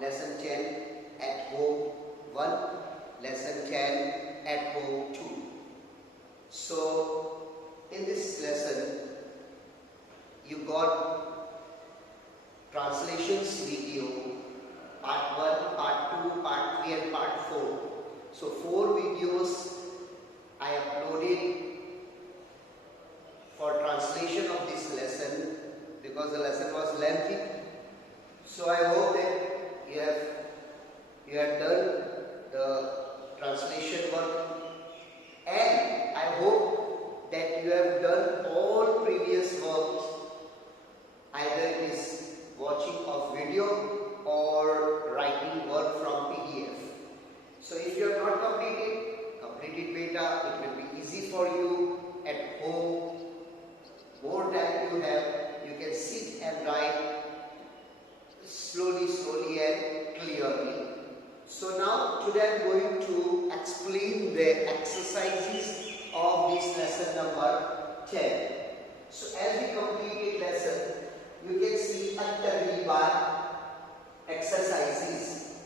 lesson 10 at home 1, lesson 10 at home 2. So in this lesson you got translations video part 1, part 2, part 3 and part 4. So 4 videos I uploaded for translation of this lesson because the lesson was lengthy. So I hope that you have done the translation work, and I hope that you have done all previous works, either it is watching of video or writing work from PDF. So if you have not complete it beta, it will be easy for you at home. More time you have, you can sit and write slowly and clearly. So now today I am going to explain the exercises of this lesson number 10. So as we complete lesson, you can see at-tadribat exercises.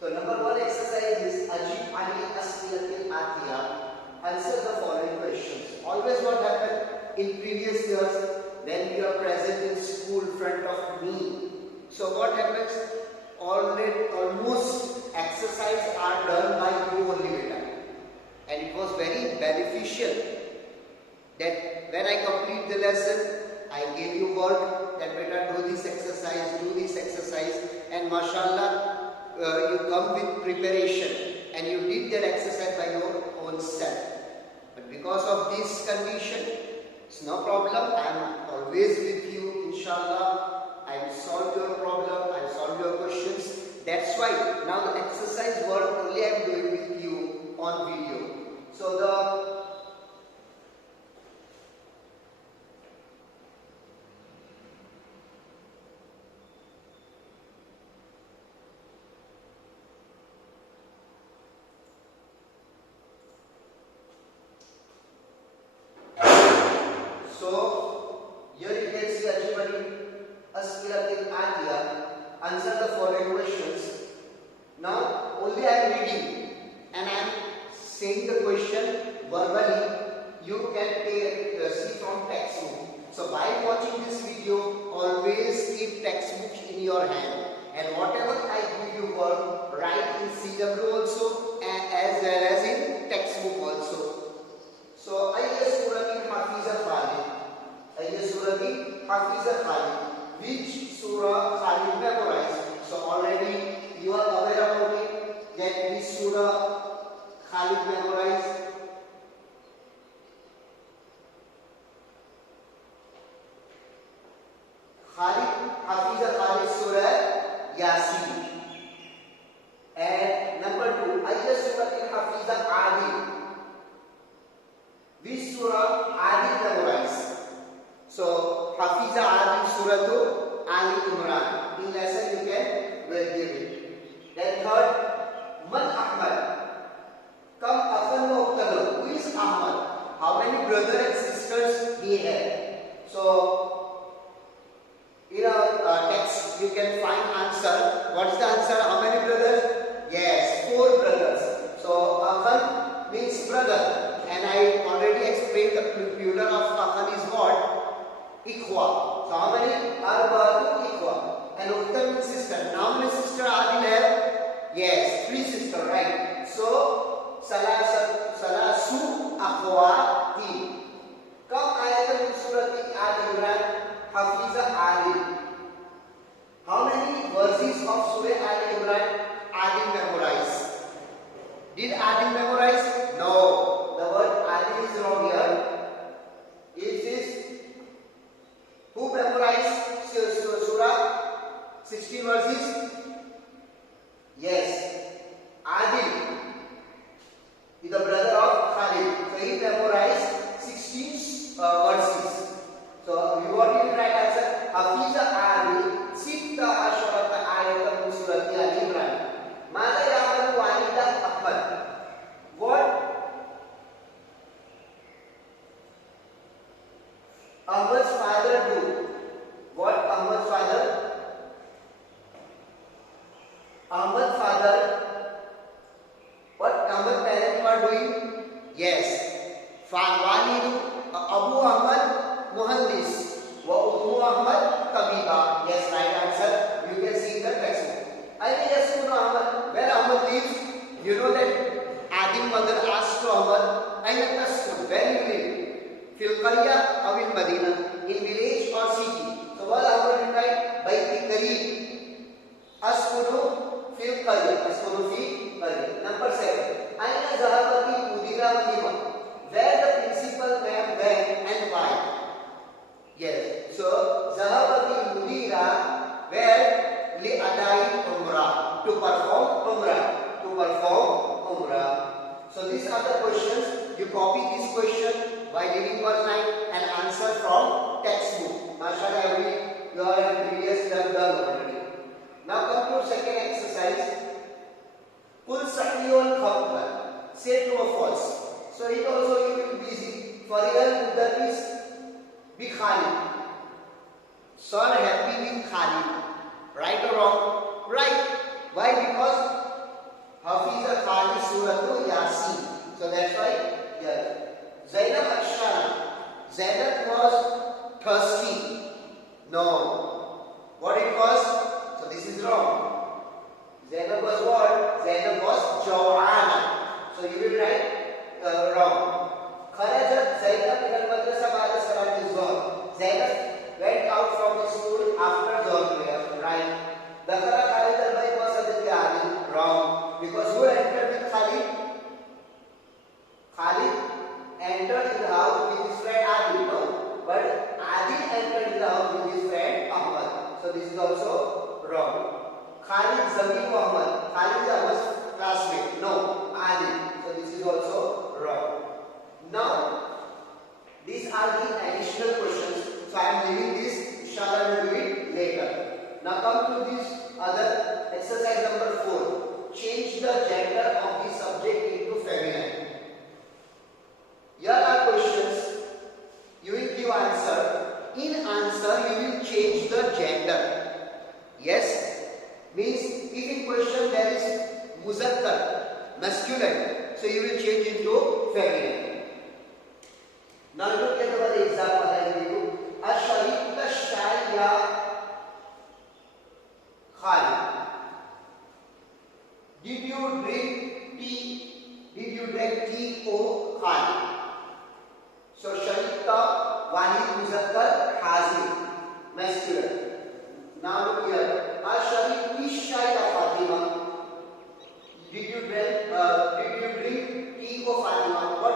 So number 1 exercise is Ajib Ali As'ilatil Atiya. Answer the following questions. Always what happened in previous years when you are present in school in front of me. So what happens? Almost exercise are done by you only beta. And it was very beneficial that when I complete the lesson, I gave you work that beta do this exercise, and mashallah you come with preparation and you did that exercise by your own self. But because of this condition, it's no problem. I am always with you, inshallah. I will solve your problem, I will solve your questions. That's why now the exercise work only I am doing with you on video. So here you can see Ajib As'ilatil Atiya. Answer the following questions. Now only I am reading and I am saying the question verbally. You can see from textbook. So while watching this video, always keep textbook in your hand, and whatever I give you work, write in CW also as well as in textbook also. So Ayya Surati Hafiza Khalid. Ayya Surati Hafiza Khalid. Which surah Khalid memorized? So already you are aware about it that which surah Khalid memorized. Hafiza Khalid surah Yasin. And number 2, Ayya Surati Hafiza Adil. Which surah Adil memorized? So Hafiza Adil surah to Ali Imran. In lesson you can give it. Then third, Man Ahmad. Kam Akhan wa Uqtalo. Who is Ahmad? How many brothers and sisters he had? So in a text you can find answer. What is the answer? How many brothers? Yes, 4 brothers. So Akhan means brother, and I already explained the plural of Akhan is what? Ikhwa. So how many? Arba'atu ikhwa. And Uqtal means sister. Now how many sisters Adil have? Yes, 3 sisters, right? So Salasu akhwati. Kam ayatan min surati Ali Imran Hafiza Adil. How many verses of Surah Ali Imran Adil memorized? Did Adil memorize? No. The word Adil is wrong here. It is who memorized Surah 16 verses? Yes, Adil. The brother वालिद अबू अहमद मुहंदिस व उम्मु Ahmad तबीबा. Yes, right answer. You can see in the textbook. Aina yaskunu Ahmad? Where Ahmad lives? You know that Adam's mother asked to Ahmad, Aina taskun? Where you live? Fil qarya aw in Madina? In village or city? So what Ahmad replied? Baiti qarib. Askunu fil qarya. Askunu fi qarya. Number 7. Aina zahabati mudira walima? Where the principal ma'am went and why? Yes. So zahabati mudira where li adai umrah, to perform umrah. So these are the questions. You copy this question by reading one line and answer from textbook. Mashallah, you are in previous done already. Now come to second exercise. Kul sahih wal khabr. Say true or false. So it also you will be busy. For real, that is be Khalid. Sir happy with Khalid. Right or wrong? Right. Why? Because Hafiz Khalid Suratu Yasin. So that's why. Yeah. Zainab Ashara. Zainab was thirsty. No. What it was? So this is wrong. Zainab was what? Zainab was Jaw'ana. So you will write wrong. Kharajat Zainab min al-madrasa ba'da salati az-zuhr. Zainab went out from the school after Zuhr prayer. Right. Dakhala Khalid al-bayt wa sadaqi Ali. Wrong. Because who entered with Khalid? Khalid entered in the house with his friend Adi. No. But Adi entered in the house with his friend Ahmad. So this is also wrong. Khalid Zameen Muhammad. Khalid is Ahmad's classmate. No. Adi. So this is also wrong. Now, these are the additional questions. So I am leaving this. Inshallah, we will do it later. Now come to this other exercise number 4. Change the gender of the subject into feminine. Here are questions. You will give answer. In answer, you will change the gender. Yes? Means if in question there is muzakkar, masculine, so you will change into feminine. Now look at the example I give you. Asharita Shaya Khalid. Did you drink tea? Did you drink tea, O Khalid? So Sharita, Wahid Muzakkar, Hazim, masculine. Now look here. Ashariti Shaya Fatima. Did you drink tea, O Fatima? What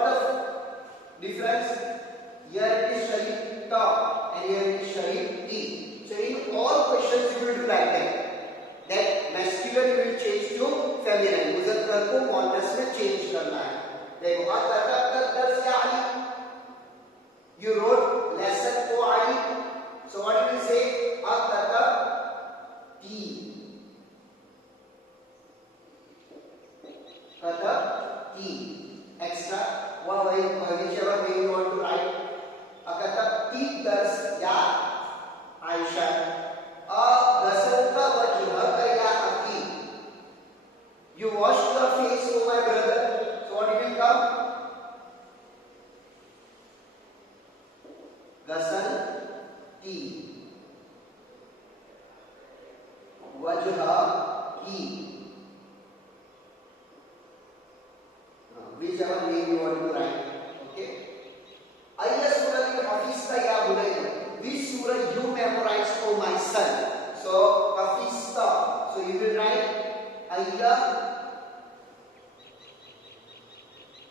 the difference? Here it is Sharita and here it is Shariti. So in all questions you will do like that. That masculine will change to feminine. मुज़क्कर को मुअन्नस में change करना है. देखो दर्स या Ali. You wrote lesson O Ali. So what you will say? tea. tea. Extra. Whichever way you want to write. tea dars ya Aisha. You washed your face, oh my brother. So what will come? Ghasal tea. Wajha tea. Whichever way you want to write. Okay. Ayya surah hafizta ya bunayya. Which surah you memorized, oh my son? So hafizta. So you will write Ayya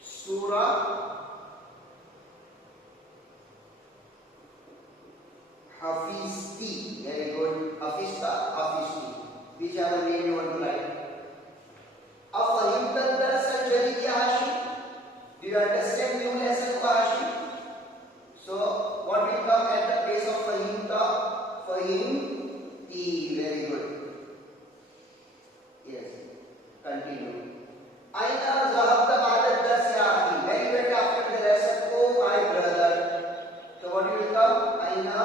Surah Hafizti. Very good. Hafizta, Hafizti. Whichever way you want to write. Afahimta ad-dars al-jadid ya Hashim? Do you understand new lesson for Hashim? So what will come at the place of Fahimta? Fahimti. Very good. Yes. Continue. Aina zahabta ba'da ad-dars ya akhi? When you went after the lesson, oh my brother. So what will come? Aina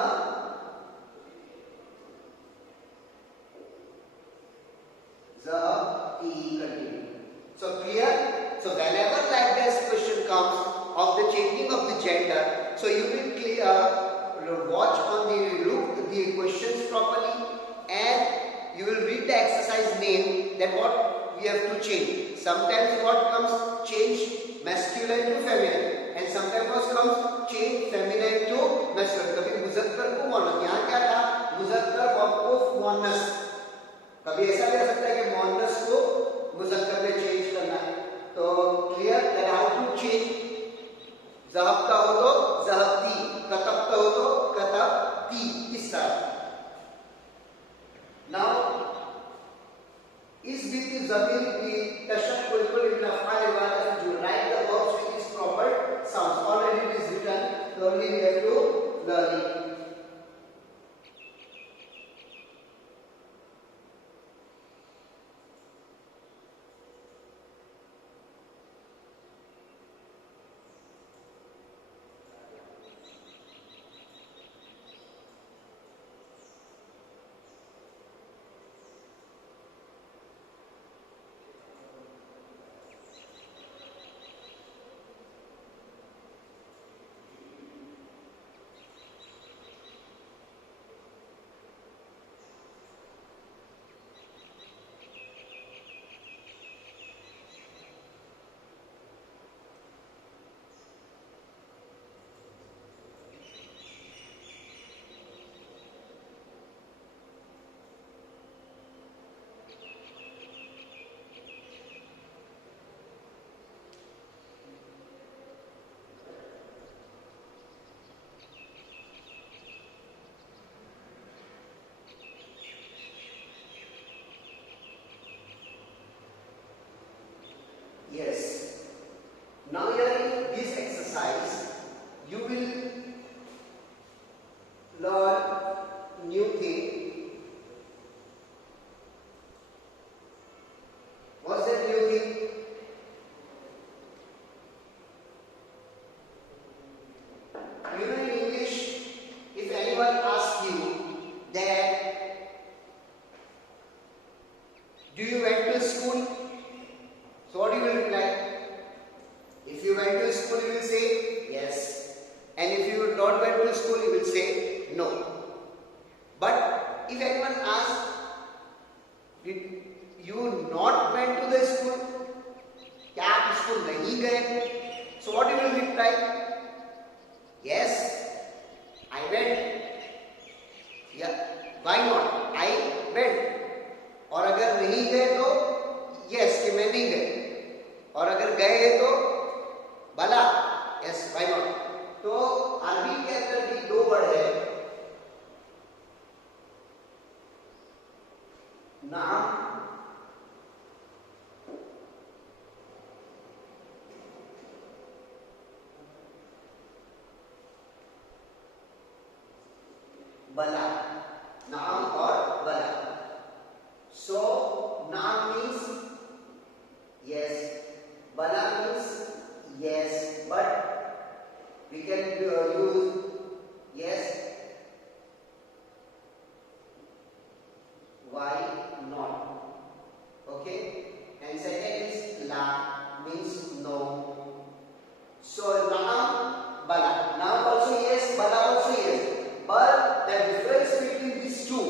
zahabti. Continue. So clear? So whenever like this question comes of the changing of the gender. So you will watch on look the questions properly, and you will read the exercise name, that what we have to change. Sometimes what comes, change masculine to feminine, and sometimes what comes, change feminine to masculine. कभी मुज़क्कर को मुअन्नस, यहाँ क्या था, मुज़क्कर को मुअन्नस, कभी ऐसा भी हो सकता है कि मुअन्नस को मुज़क्कर में चेंज करना है. तो clear that how to change. ज़हबता हो तो ज़हबती, कतबता हो तो कतबती, इस तरह. नाउ इस बीच ज़मीर की तशक्कुल बिल अफ़आल वाला जो write the verbs with its proper sounds. Already it is written, so only we have to learn it. Yes. Now here in this exercise, you will learn new thing. What's that new thing? You know, in English, if anyone asks you that, do you went to school? So what you will reply? If you went to school, you will say yes. And if you not went to school, you will say no. But if anyone asks, did you not went to the school? क्या आप school नहीं गए? So what you will reply? Yes, I went. Yeah. Why not? I went. और अगर नहीं गए तो yes कि मैं नहीं गए. और अगर गए तो भला, यस व्हाई नॉट. तो अरबी के अंदर भी दो वर्ड है, नाम बला, नाम और बला. सो नाम means yes, bala means yes, but we can use yes, why not. Okay, and second is la, means no. So naam, bala, naam also yes, bala also yes, but the difference between these two,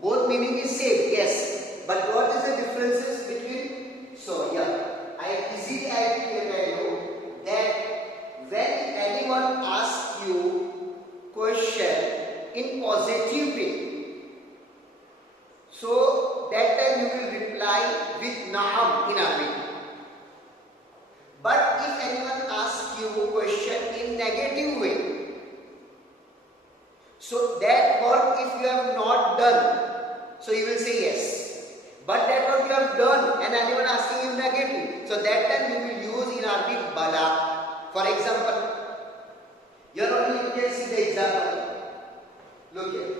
both meaning is same, yes, but what is the differences between? So yeah, I easily I can tell you that when anyone asks you question in positive way, so that time you will reply with naam in Arabic. But if anyone asks you question in negative way, so that work if you have not done, so you will say yes. But that what you have done and anyone asking you negative, so that time you will use in Arabic bala. For example, here only you can see the example. Look here.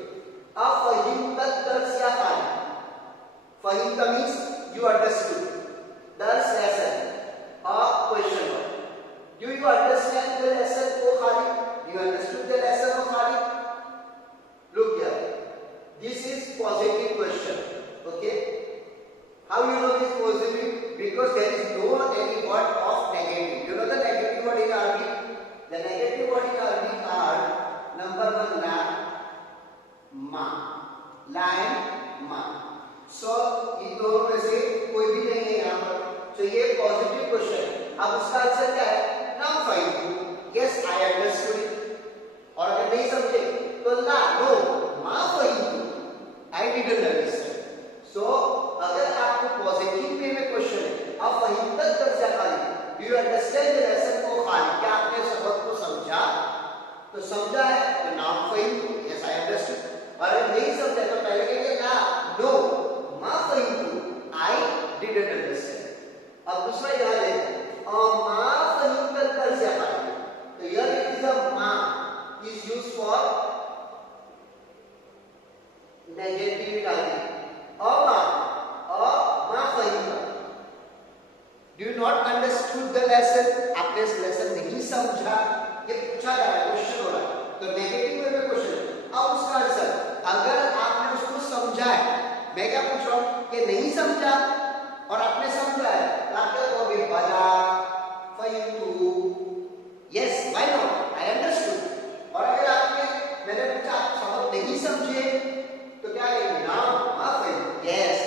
Afahimta dars ya Khalid. Fahimta means you understood. Dars lesson. A question mark. Do you understand the lesson, O Khalid? You understood the lesson, O Khalid? Look here. This is positive question. Okay. How you know this positive? Because there is no any word of negative. You know the negative word in Arabic? ला, no, मा फहिमतु, I didn't understand. सो अगर आपको positive way में question है, अफहिमतत दर्जा खाली, do you understand the lesson को खाली, क्या आपने सबक को समझा? तो समझा है तो नाम फहिमतु, यस आई अंडरस्टूड। और अगर नहीं समझा तो पहले कहेंगे ला, नो, मा फहिमतु, आई डिडंट अंडरस्टैंड। अब दूसरा यहां ले मा फहिमतत दर्जा खाली, तो हियर इट इज अ मा is used for negative डालते, मा फहिमता, do you not understood the lesson, आपने इस लेसन नहीं समझा, ये पूछा जा रहा है, क्वेश्चन हो रहा है, तो नेगेटिव वे में क्वेश्चन है। अब उसका आंसर, अगर आपने उसको समझा है, मैं क्या पूछ रहा हूं कि नहीं समझा और आपने समझा है, तो आप क्या कहोगे? बला फहिमतु, yes, why not, I understood. और अगर आपने, मैंने पूछा आप सबक नहीं समझे, तो क्या कहेंगे? नाम, मा फहिमतु, यस,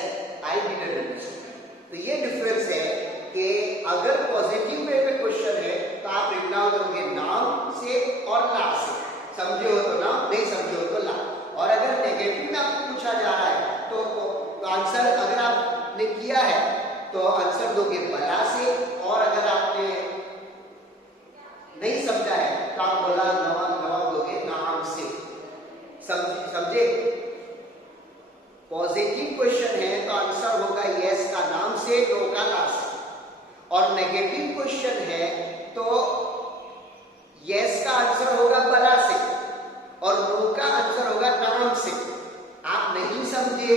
आई डिडंट अंडरस्टूड। तो ये डिफरेंस है कि अगर पॉजिटिव वे में क्वेश्चन है तो आप रिप्लाई करोगे नाम से और ला से, समझे हो तो नाम, नहीं समझे हो तो ला। और अगर नेगेटिव में आपको पूछा जा रहा है तो आंसर अगर आपने किया है तो आंसर दोगे बला से, और अगर आपने नहीं समझा है तो आप बोला जवाब दोगे नाम से। समझे? पॉजिटिव क्वेश्चन है तो आंसर होगा यस का नाम से, नो का ला से। और नेगेटिव क्वेश्चन है तो यस का आंसर होगा बला से और नो का आंसर होगा नाम से। आप नहीं समझे,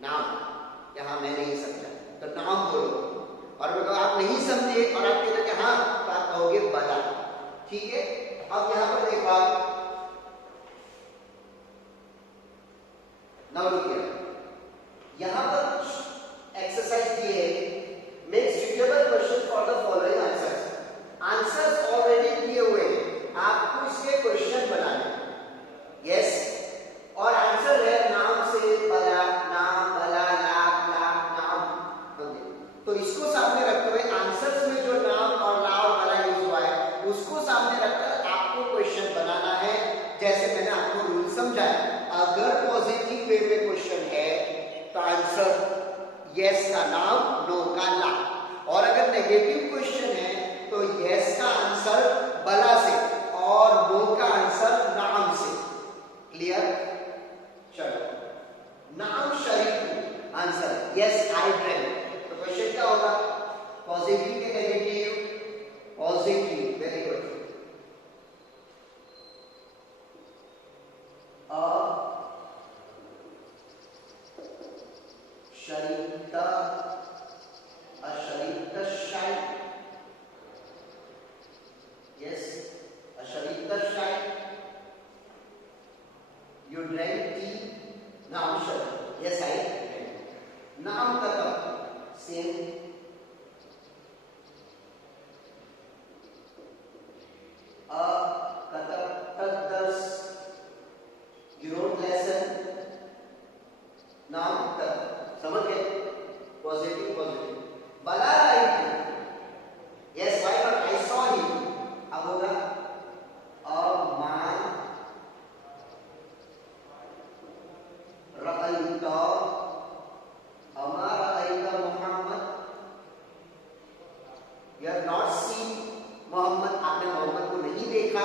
नाम, यहां मैं नहीं समझा तो नाम बोलो, और अगर आप नहीं समझे और आप कहते हैं हाँ, तो आप कहोगे बला। ठीक है? अब यहां पर देखो, नाउ लुक हियर, यहां पर एक्सरसाइज दी है, make suitable question for the following answers. Answers already दिए हुए हैं, आपको इसके क्वेश्चन बनाने, यस, और आंसर है नाम से बला, नाम, बला, लाभ, लाभ, नाम। तो इसको सामने रखते हुए आंसर्स में जो नाम और ला और बला यूज हुआ है उसको सामने रखकर आपको क्वेश्चन बनाना है, जैसे मैंने आपको रूल समझाया। अगर पॉजिटिव वे में क्वेश्चन है तो आंसर यस का नाम, नो का ला, और अगर नेगेटिव क्वेश्चन है तो यस का आंसर बला से और नो का आंसर नाम से। क्लियर? चलो, नाम शरीफ आंसर यस आई ड्रैंक, तो क्वेश्चन क्या होगा? पॉजिटिव के नेगेटिव? Positive, very good. शरीफता, अशरीफता शाय, यस, अशरीफता शाय, यू ड्रैंक टी, नाम शरीफ, यस आई ड्रैंक, नाम कदम, सेम, नाम कदम, समझ गए? Positive positive. बला right, yes, why not, I saw him. अब होगा मान रअयता, हमारा रअयता Mohammed, you have not seen Mohammed, आपने मोहम्मद को नहीं देखा,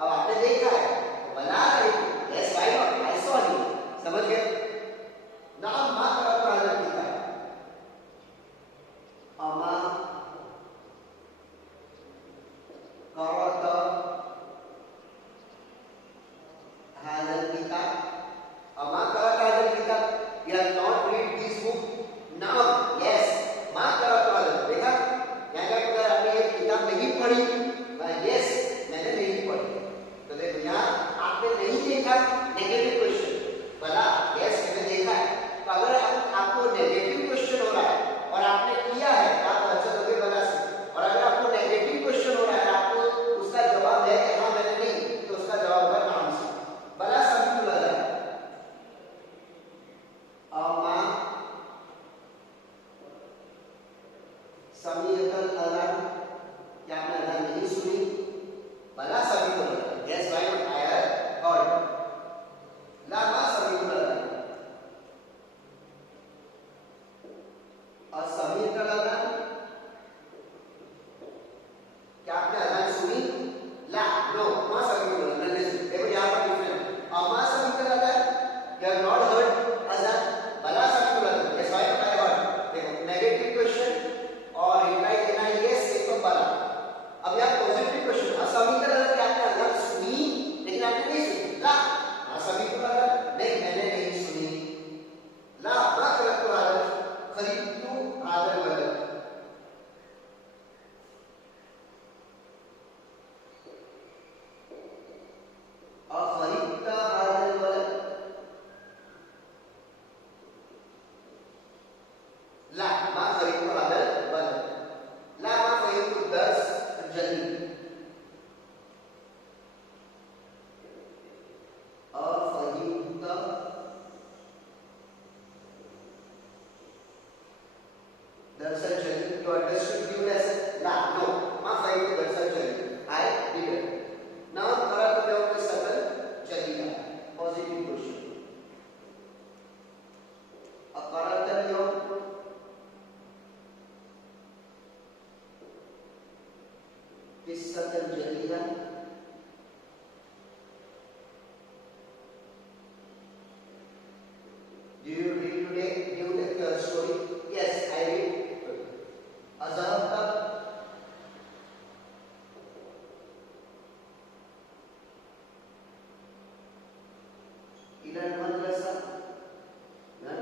अब आपने देखा है तो बला right, yes, why not, I saw him. समझ गए? नाम मात्र प्राजक लिखा है, अमा करत हाजर किताब, अमा करत हाजर किताब, you have not read this book, नाम, यस, मा करत हाजर, देखा यहाँ का आपने ये किताब नहीं पढ़ी, यस, मैंने नहीं पढ़ी, तो देखो यहाँ आपने नहीं देखा, नेगेटिव क्वेश्चन, बला, यस, मैंने देखा है। तो अगर आपको नेगेटिव क्वेश्चन हो रहा है और आपने किया है तो आप आंसर दोगे बला से, और अगर आपको नेगेटिव क्वेश्चन हो रहा है आपको qissatan jalila. Do you read today new story? Yes, I read. Azhabta ila al-madrasa?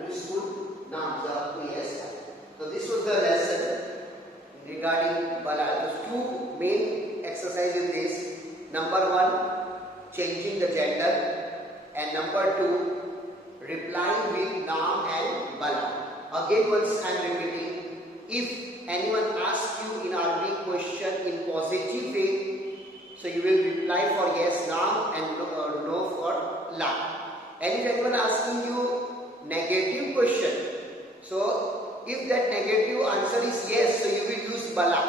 To school? Naam, Azhabtu, yes. So this was the lesson regarding bala. There's two main exercises in this. Number one, changing the gender, and number two, replying with naam and bala. Again, once I am repeating, if anyone asks you in Arabic question in positive way, so you will reply for yes, naam, and no for la. And if anyone asking you negative question, so if that negative answer is yes, so you will use bala,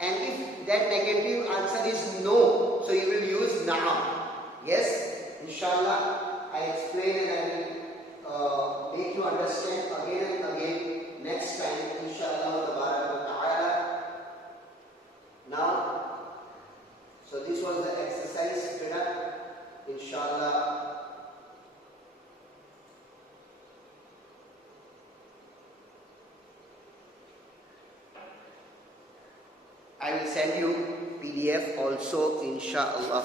and if that negative answer is no, so you will use naam. Yes, inshallah, I explain and I will make you understand again and again next time, inshallah ta'ala. Now, so this was the exercise today, inshallah. I will send you PDF also, inshallah.